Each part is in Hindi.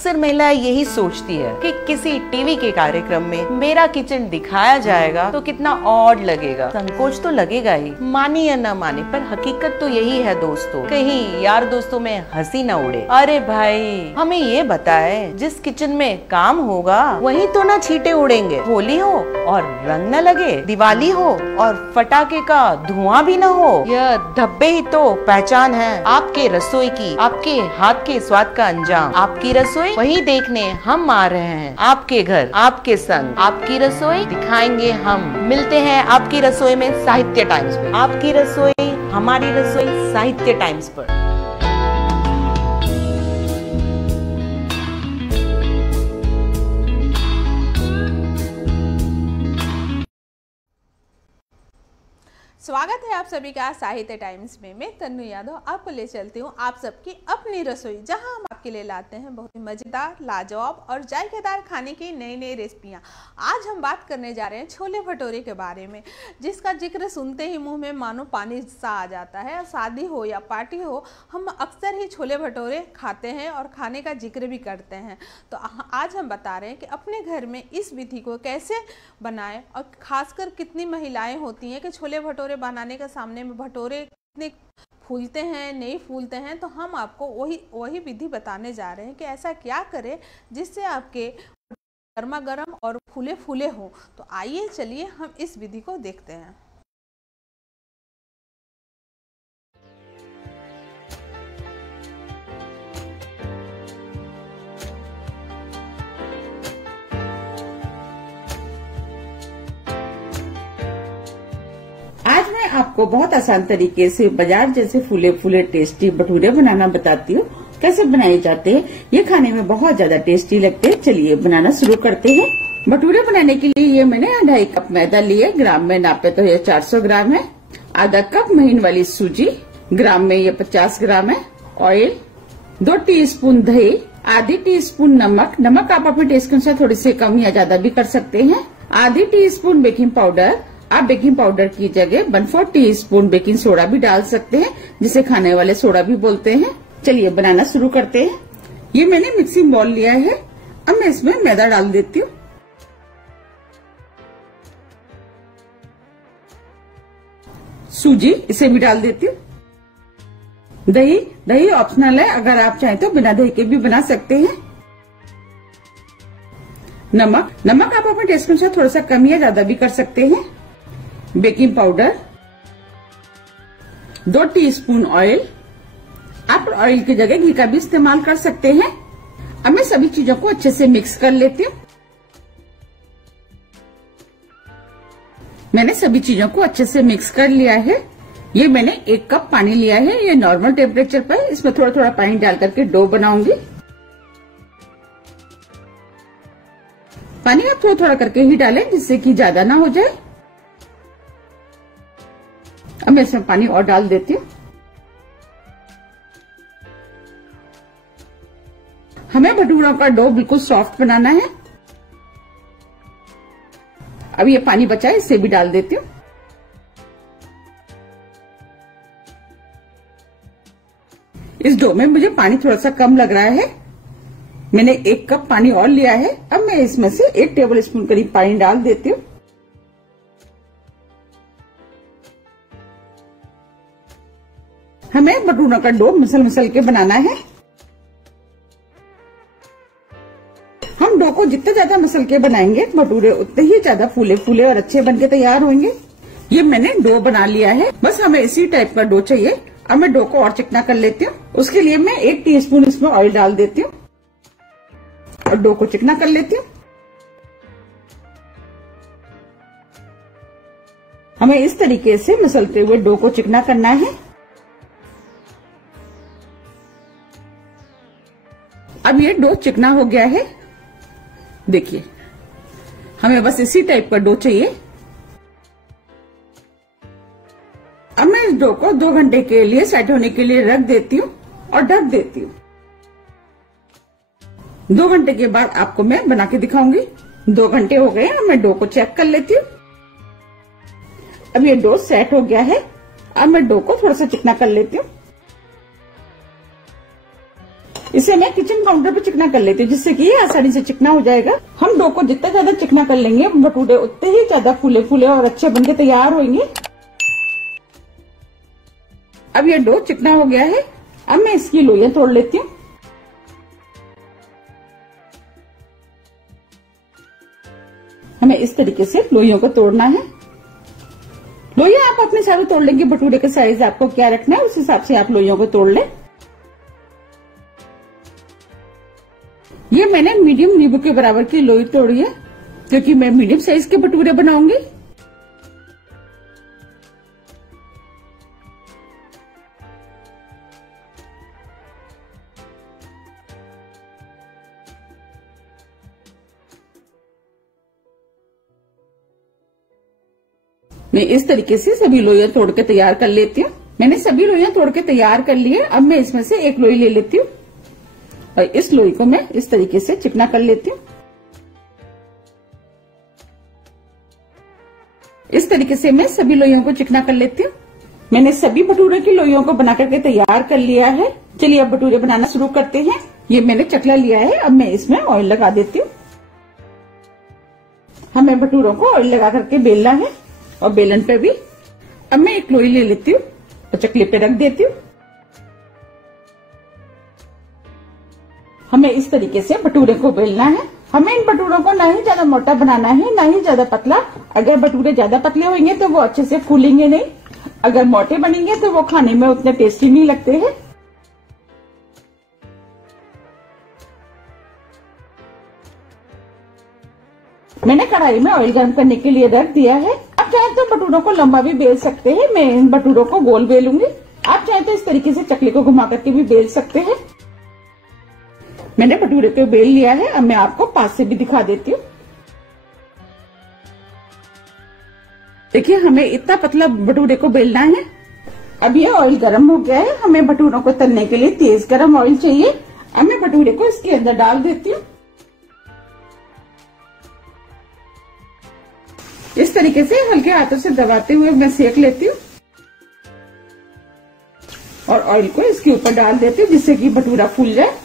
अक्सर महिलाएं यही सोचती है कि किसी टीवी के कार्यक्रम में मेरा किचन दिखाया जाएगा तो कितना ऑड लगेगा, संकोच तो लगेगा ही, माने या ना माने, पर हकीकत तो यही है दोस्तों। कहीं यार दोस्तों में हंसी ना उड़े। अरे भाई हमें ये बताए, जिस किचन में काम होगा वही तो ना छींटे उड़ेंगे। होली हो और रंग न लगे, दिवाली हो और फटाके का धुआं भी न हो, यह धब्बे ही तो पहचान है आपके रसोई की, आपके हाथ के स्वाद का अंजाम। आपकी रसोई वही देखने हम आ रहे हैं, आपके घर आपके संग। आपकी रसोई दिखाएंगे हम। मिलते हैं आपकी रसोई में साहित्य टाइम्स पे। आपकी रसोई हमारी रसोई साहित्य टाइम्स पर। स्वागत है आप सभी का साहित्य टाइम्स में। मैं तन्नू यादव आपको ले चलती हूँ आप सबकी अपनी रसोई, जहाँ हम आपके लिए लाते हैं बहुत ही मज़ेदार, लाजवाब और जायकेदार खाने की नई नई रेसिपियाँ। आज हम बात करने जा रहे हैं छोले भटूरे के बारे में, जिसका जिक्र सुनते ही मुंह में मानो पानी सा आ जाता है। शादी हो या पार्टी हो, हम अक्सर ही छोले भटूरे खाते हैं और खाने का जिक्र भी करते हैं। तो आज हम बता रहे हैं कि अपने घर में इस विधि को कैसे बनाएं, और खासकर कितनी महिलाएं होती हैं कि छोले भटूरे बनाने के सामने में भटूरे कितने फूलते हैं, नहीं फूलते हैं। तो हम आपको वही विधि बताने जा रहे हैं कि ऐसा क्या करें जिससे आपके गर्मा गर्म और फूले फूले हो। तो आइए चलिए हम इस विधि को देखते हैं। आज मैं आपको बहुत आसान तरीके से बाजार जैसे फूले फूले टेस्टी भटूरे बनाना बताती हूँ। कैसे बनाए जाते हैं, ये खाने में बहुत ज्यादा टेस्टी लगते हैं। चलिए बनाना शुरू करते हैं। भटूरे बनाने के लिए ये मैंने 2.5 कप मैदा लिए, ग्राम में नापे तो ये 400 ग्राम है। आधा कप महीन वाली सूजी, ग्राम में ये 50 ग्राम है। ऑयल, 2 टीस्पून दही, आधी टीस्पून नमक। नमक आप अपने टेस्ट के अनुसार थोड़ी से कम या ज्यादा भी कर सकते हैं। आधी टीस्पून बेकिंग पाउडर। आप बेकिंग पाउडर की जगह 1/4 टीस्पून बेकिंग सोडा भी डाल सकते हैं, जिसे खाने वाले सोडा भी बोलते हैं। चलिए बनाना शुरू करते हैं। ये मैंने मिक्सिंग बाउल लिया है। अब मैं इसमें मैदा डाल देती हूँ। सूजी इसे भी डाल देती हूँ। दही ऑप्शनल है, अगर आप चाहें तो बिना दही के भी बना सकते हैं। नमक आप अपने टेस्ट के अनुसार थोड़ा सा कम या ज्यादा भी कर सकते हैं। Baking powder, 2 teaspoon oil. आप ऑयल की जगह घी का भी इस्तेमाल कर सकते हैं। अब मैं सभी चीजों को अच्छे से मिक्स कर लेती हूँ। मैंने सभी चीजों को अच्छे से मिक्स कर लिया है। ये मैंने 1 कप पानी लिया है, ये नॉर्मल टेम्परेचर पर। इसमें थोड़ा थोड़ा पानी डाल करके डो बनाऊंगी। पानी आप थोड़ा थोड़ा करके ही डालें, जिससे कि ज्यादा ना हो जाए। अब मैं इसमें पानी और डाल देती हूँ। हमें भटूरों का डो बिल्कुल सॉफ्ट बनाना है। अब ये पानी बचा है, इसे भी डाल देती हूँ। इस डो में मुझे पानी थोड़ा सा कम लग रहा है। मैंने 1 कप पानी और लिया है। अब मैं इसमें से 1 टेबल स्पून करीब पानी डाल देती हूँ। हमें भटूरों का डो मसल के बनाना है। हम डो को जितना ज्यादा मसल के बनाएंगे, भटूरे उतने ही ज्यादा फूले फूले और अच्छे बनके तैयार होंगे। ये मैंने डो बना लिया है, बस हमें इसी टाइप का डो चाहिए। अब मैं डो को और चिकना कर लेती हूँ। उसके लिए मैं 1 टीस्पून इसमें ऑयल डाल देती हूँ और डो को चिकना कर लेती हूँ। हमें इस तरीके से मसलते हुए डो को चिकना करना है। अब ये डो चिकना हो गया है। देखिए, हमें बस इसी टाइप का डो चाहिए। अब मैं इस डो को 2 घंटे के लिए सेट होने के लिए रख देती हूँ और ढक देती हूँ। 2 घंटे के बाद आपको मैं बना के दिखाऊंगी। 2 घंटे हो गए हैं, मैं डो को चेक कर लेती हूँ। अब ये डो सेट हो गया है। अब मैं डो को थोड़ा सा चिकना कर लेती हूँ। इसे मैं किचन काउंटर पे चिकना कर लेती हूँ, जिससे कि ये आसानी से चिकना हो जाएगा। हम डो को जितना ज्यादा चिकना कर लेंगे भटूरे उतने ही ज्यादा फूले फूले और अच्छे बनके तैयार होंगे। अब ये डो चिकना हो गया है। अब मैं इसकी लोइयां तोड़ लेती हूँ। हमें इस तरीके से लोइयों को तोड़ना है। लोइयां आप अपने हिसाब से तोड़ लेंगे, भटूरे का साइज आपको क्या रखना है उस हिसाब से आप लोइयों को तोड़ लें। ये मैंने मीडियम नींबू के बराबर की लोई तोड़ी है, क्योंकि मैं मीडियम साइज के भटूरे बनाऊंगी। मैं इस तरीके से सभी लोइयां तोड़ के तैयार कर लेती हूँ। मैंने सभी लोइयां तोड़ के तैयार कर ली है। अब मैं इसमें से एक लोई ले लेती हूँ और इस लोई को मैं इस तरीके से चिकना कर लेती हूँ। इस तरीके से मैं सभी लोइयों को चिकना कर लेती हूँ। मैंने सभी भटूरे की लोइयों को बना करके तैयार कर लिया है। चलिए अब भटूरे बनाना शुरू करते हैं। ये मैंने चकला लिया है। अब मैं इसमें ऑयल लगा देती हूँ। हमें भटूरों को ऑयल लगा करके बेलना है और बेलन पे भी। अब मैं एक लोई ले लेती हूँ और चकले पे रख देती हूँ। हमें इस तरीके से भटूरे को बेलना है। हमें इन भटूरों को ना ही ज्यादा मोटा बनाना है ना ही ज्यादा पतला। अगर भटूरे ज्यादा पतले होंगे तो वो अच्छे से फूलेंगे नहीं, अगर मोटे बनेंगे तो वो खाने में उतने टेस्टी नहीं लगते हैं। मैंने कढ़ाई में ऑयल गर्म करने के लिए रख दिया है। आप चाहे तो भटूरों को लंबा भी बेल सकते हैं। मैं इन भटूरों को गोल बेलूंगी। आप चाहे तो इस तरीके से चकले को घुमा करके भी बेल सकते हैं। मैंने भटूरे को बेल लिया है। अब मैं आपको पास से भी दिखा देती हूँ। देखिए हमें इतना पतला भटूरे को बेलना है। अब ये ऑयल गर्म हो गया है। हमें भटूरों को तलने के लिए तेज गर्म ऑयल चाहिए। अब मैं भटूरे को इसके अंदर डाल देती हूँ। इस तरीके से हल्के हाथों से दबाते हुए मैं सेक लेती हूँ और ऑयल को इसके ऊपर डाल देती हूँ, जिससे कि भटूरा फूल जाए।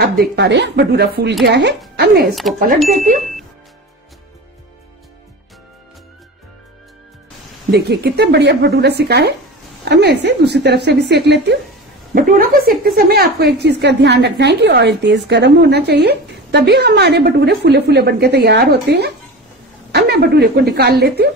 अब देख पा रहे हैं भटूरा फूल गया है। अब मैं इसको पलट देती हूँ। देखिए कितना बढ़िया भटूरा सिका है। अब मैं इसे दूसरी तरफ से भी सेक लेती हूँ। भटूरों को सेकते समय आपको एक चीज का ध्यान रखना है कि ऑयल तेज गर्म होना चाहिए, तभी हमारे भटूरे फूले फूले बनके तैयार होते हैं। अब मैं भटूरे को निकाल लेती हूँ।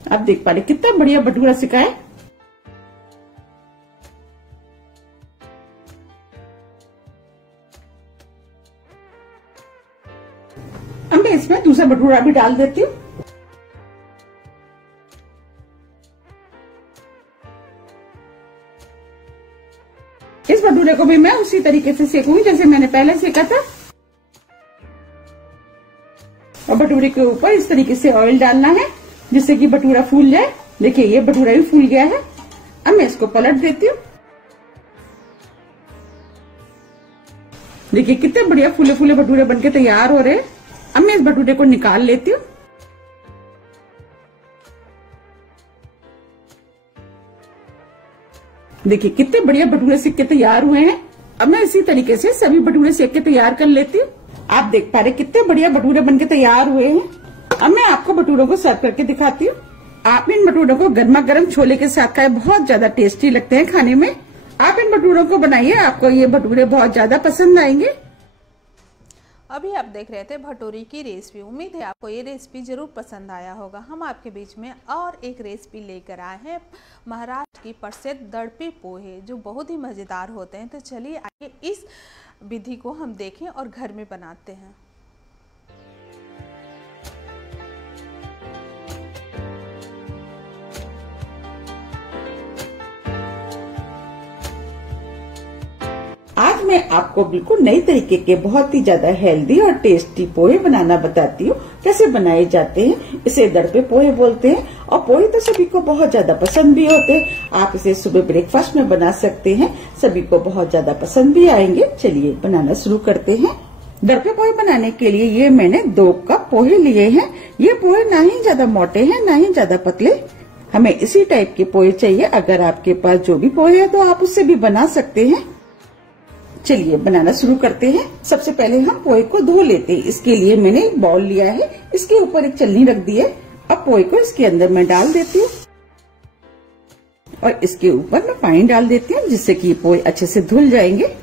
आप देख पा रहे कितना बढ़िया भटूरा सिका है। अब मैं इसमें दूसरा भटूरा भी डाल देती हूँ। इस भटूरे को भी मैं उसी तरीके से सेकूंगी जैसे मैंने पहले सेका था। और भटूरे के ऊपर इस तरीके से ऑयल डालना है, जिससे कि भटूरा फूल जाए। देखिए ये भटूरा भी फूल गया है। अब मैं इसको पलट देती हूँ। देखिए कितने बढ़िया फूले फूले भटूरे बनके तैयार हो रहे हैं। अब मैं इस भटूरे को निकाल लेती हूँ। देखिए कितने बढ़िया भटूरे सेक के तैयार हुए हैं। अब मैं इसी तरीके से सभी भटूरे सेक के तैयार कर लेती हूँ। आप देख पा रहे कितने बढ़िया भटूरे बनके तैयार हुए हैं। अब मैं आपको भटूरों को सर्व करके दिखाती हूँ। आप इन भटूरों को गर्मा गर्म छोले के साथ खाएं, बहुत ज्यादा टेस्टी लगते हैं खाने में। आप इन भटूरों को बनाइए, आपको ये भटूरे बहुत ज्यादा पसंद आएंगे। अभी आप देख रहे थे भटूरे की रेसिपी। उम्मीद है आपको ये रेसिपी जरूर पसंद आया होगा। हम आपके बीच में और एक रेसिपी लेकर आए हैं, महाराष्ट्र की प्रसिद्ध दड़पे पोहे, जो बहुत ही मज़ेदार होते हैं। तो चलिए आइए इस विधि को हम देखें और घर में बनाते हैं। आज मैं आपको बिल्कुल नई तरीके के बहुत ही ज्यादा हेल्दी और टेस्टी पोहे बनाना बताती हूँ। कैसे बनाए जाते हैं, इसे दड़पे पोहे बोलते हैं। और पोहे तो सभी को बहुत ज्यादा पसंद भी होते हैं। आप इसे सुबह ब्रेकफास्ट में बना सकते हैं, सभी को बहुत ज्यादा पसंद भी आएंगे। चलिए बनाना शुरू करते हैं। दरपे पोहे बनाने के लिए ये मैंने 2 कप पोहे लिए हैं। ये पोहे ना ही ज्यादा मोटे हैं ना ही ज्यादा पतले, हमें इसी टाइप के पोहे चाहिए। अगर आपके पास जो भी पोहे है तो आप उससे भी बना सकते हैं। चलिए बनाना शुरू करते हैं। सबसे पहले हम पोहे को धो लेते हैं। इसके लिए मैंने एक बाउल लिया है, इसके ऊपर एक छलनी रख दी है। अब पोहे को इसके अंदर मैं डाल देती हूँ और इसके ऊपर मैं पानी डाल देती हूँ, जिससे कि पोहे अच्छे से धुल जाएंगे।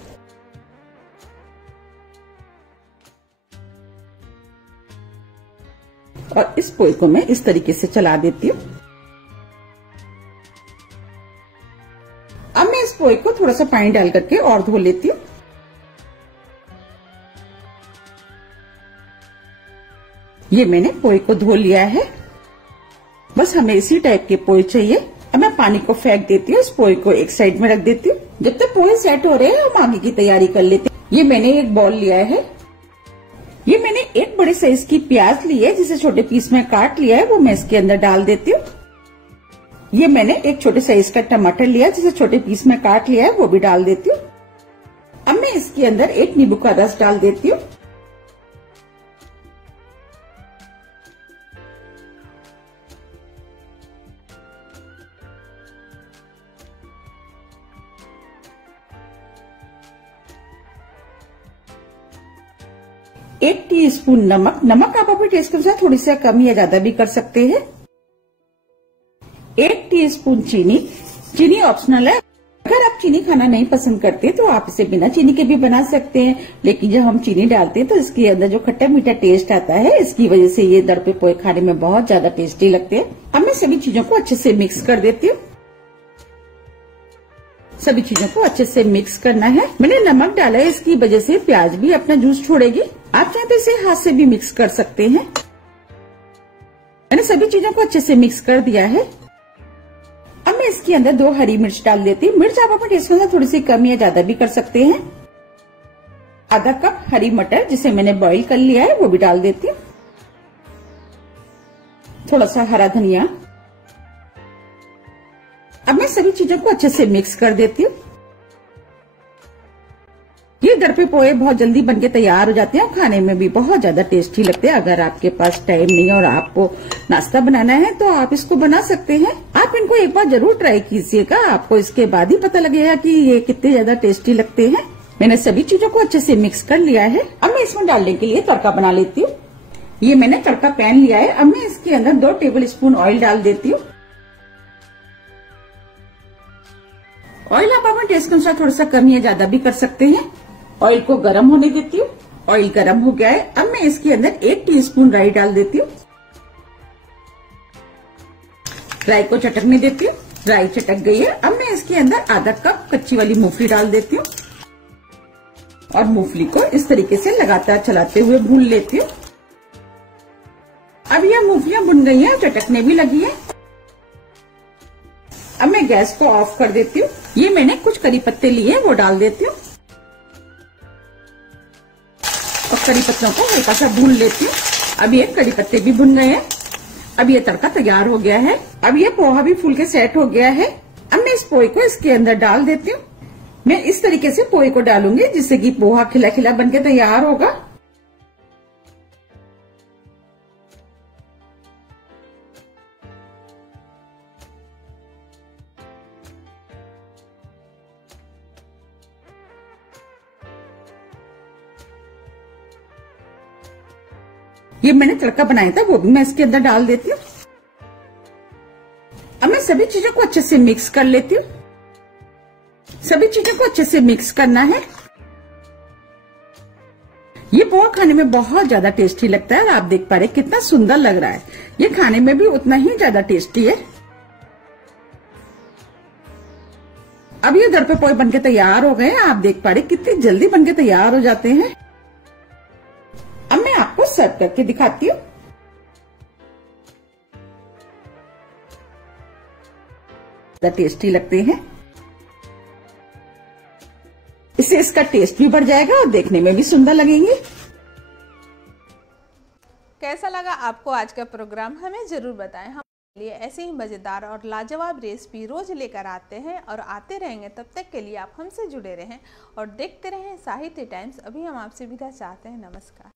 और इस पोहे को मैं इस तरीके से चला देती हूँ। अब मैं इस पोहे को थोड़ा सा पानी डाल करके और धो लेती हूँ। ये मैंने पोहे को धो लिया है। बस हमें इसी टाइप के पोहे चाहिए। अब मैं पानी को फेंक देती हूँ, इस पोहे को एक साइड में रख देती हूँ। जब तक पोहे सेट हो रहे हैं हम आगे की तैयारी कर लेते हैं। ये मैंने एक बाउल लिया है। ये मैंने एक बड़े साइज की प्याज ली है, जिसे छोटे पीस में काट लिया है, वो मैं इसके अंदर डाल देती हूँ। ये मैंने एक छोटे साइज का टमाटर लिया, जिसे छोटे पीस में काट लिया है, वो भी डाल देती हूँ। अब मैं इसके अंदर एक नींबू का रस डाल देती हूँ। एक टीस्पून नमक। नमक आप अपने टेस्ट के अनुसार थोड़ी सा कम या ज्यादा भी कर सकते हैं। 1 टीस्पून चीनी। चीनी ऑप्शनल है। अगर आप चीनी खाना नहीं पसंद करते तो आप इसे बिना चीनी के भी बना सकते हैं, लेकिन जब हम चीनी डालते हैं तो इसके अंदर जो खट्टा मीठा टेस्ट आता है, इसकी वजह से ये दरपे पोहे खाने में बहुत ज्यादा टेस्टी लगते हैं। अब मैं सभी चीजों को अच्छे से मिक्स कर देती हूँ। सभी चीजों को अच्छे से मिक्स करना है। मैंने नमक डाला है, इसकी वजह से प्याज भी अपना जूस छोड़ेगी। आप चाहे तो इसे हाथ से भी मिक्स कर सकते हैं। मैंने सभी चीजों को अच्छे से मिक्स कर दिया है। अब मैं इसके अंदर 2 हरी मिर्च डाल देती हूँ। मिर्च आप अपने टेस्ट के अनुसार थोड़ी सी कम या ज्यादा भी कर सकते हैं। आधा कप हरी मटर, जिसे मैंने बॉईल कर लिया है, वो भी डाल देती हूँ। थोड़ा सा हरा धनिया। अब मैं सभी चीजों को अच्छे से मिक्स कर देती हूँ। ये दरपे पोहे बहुत जल्दी बनके तैयार हो जाते हैं और खाने में भी बहुत ज्यादा टेस्टी लगते हैं। अगर आपके पास टाइम नहीं है और आपको नाश्ता बनाना है तो आप इसको बना सकते हैं। आप इनको एक बार जरूर ट्राई कीजिएगा, आपको इसके बाद ही पता लगेगा कि ये कितने ज्यादा टेस्टी लगते हैं। मैंने सभी चीजों को अच्छे से मिक्स कर लिया है। अब मैं इसमें डालने के लिए तड़का बना लेती हूँ। ये मैंने तड़का पैन लिया है। अब मैं इसके अंदर 2 टेबल स्पून ऑयल डाल देती हूँ। ऑयल आप अपने टेस्ट के अनुसार थोड़ा सा कम या ज्यादा भी कर सकते हैं। ऑयल को गर्म होने देती हूँ। ऑयल गर्म हो गया है। अब मैं इसके अंदर 1 टीस्पून राई डाल देती हूँ। राई को चटकने देती हूँ। राई चटक गई है। अब मैं इसके अंदर आधा कप कच्ची वाली मूंगफली डाल देती हूँ और मूंगफली को इस तरीके से लगातार चलाते हुए भून लेती हूँ। अब यह मूंगफलियां भुन गई हैं, चटकने भी लगी है। अब मैं गैस को ऑफ कर देती हूँ। ये मैंने कुछ करी पत्ते लिए, वो डाल देती हूँ और करी पत्तों को हल्का सा भून लेती हूँ। अब ये करी पत्ते भी भुन गए हैं। अब ये तड़का तैयार हो गया है। अब ये पोहा भी फूल के सेट हो गया है। अब मैं इस पोहे को इसके अंदर डाल देती हूँ। मैं इस तरीके से पोहे को डालूंगी, जिससे कि पोहा खिला खिला बनके तैयार होगा। ये मैंने तड़का बनाया था, वो भी मैं इसके अंदर डाल देती हूँ। अब मैं सभी चीजों को अच्छे से मिक्स कर लेती हूँ। सभी चीजों को अच्छे से मिक्स करना है। ये पोहा खाने में बहुत ज्यादा टेस्टी लगता है और आप देख पा रहे कितना सुंदर लग रहा है। ये खाने में भी उतना ही ज्यादा टेस्टी है। अब ये दरपे पोहे बनके तैयार हो गए हैं। आप देख पा रहे कितनी जल्दी बनके तैयार हो जाते हैं। अब मैं आपको सर्व करके दिखाती हूँ। टेस्टी लगते हैं। इससे इसका टेस्ट भी बढ़ जाएगा और देखने में भी सुंदर लगेंगे। कैसा लगा आपको आज का प्रोग्राम, हमें जरूर बताएं। लिए ऐसे ही मज़ेदार और लाजवाब रेसिपी रोज लेकर आते हैं और आते रहेंगे। तब तक के लिए आप हमसे जुड़े रहें और देखते रहें साहित्य टाइम्स। अभी हम आपसे विदा चाहते हैं। नमस्कार।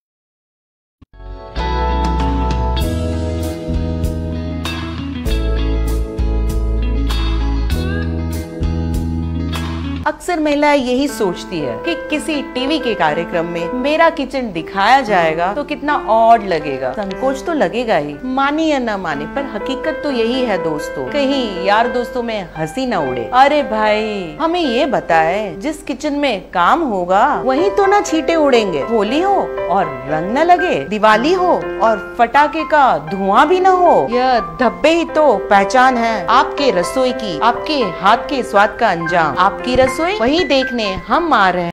अक्सर महिलाएं यही सोचती है कि किसी टीवी के कार्यक्रम में मेरा किचन दिखाया जाएगा तो कितना ऑड लगेगा, संकोच तो लगेगा ही, माने या न माने, पर हकीकत तो यही है दोस्तों। कहीं यार दोस्तों में हंसी न उड़े। अरे भाई, हमें ये बताए, जिस किचन में काम होगा वहीं तो ना छींटे उड़ेंगे। होली हो और रंग न लगे, दिवाली हो और फटाके का धुआं भी न हो। यह धब्बे ही तो पहचान है आपके रसोई की, आपके हाथ के स्वाद का अंजाम। आपकी रसोई वही देखने हम आ रहे हैं।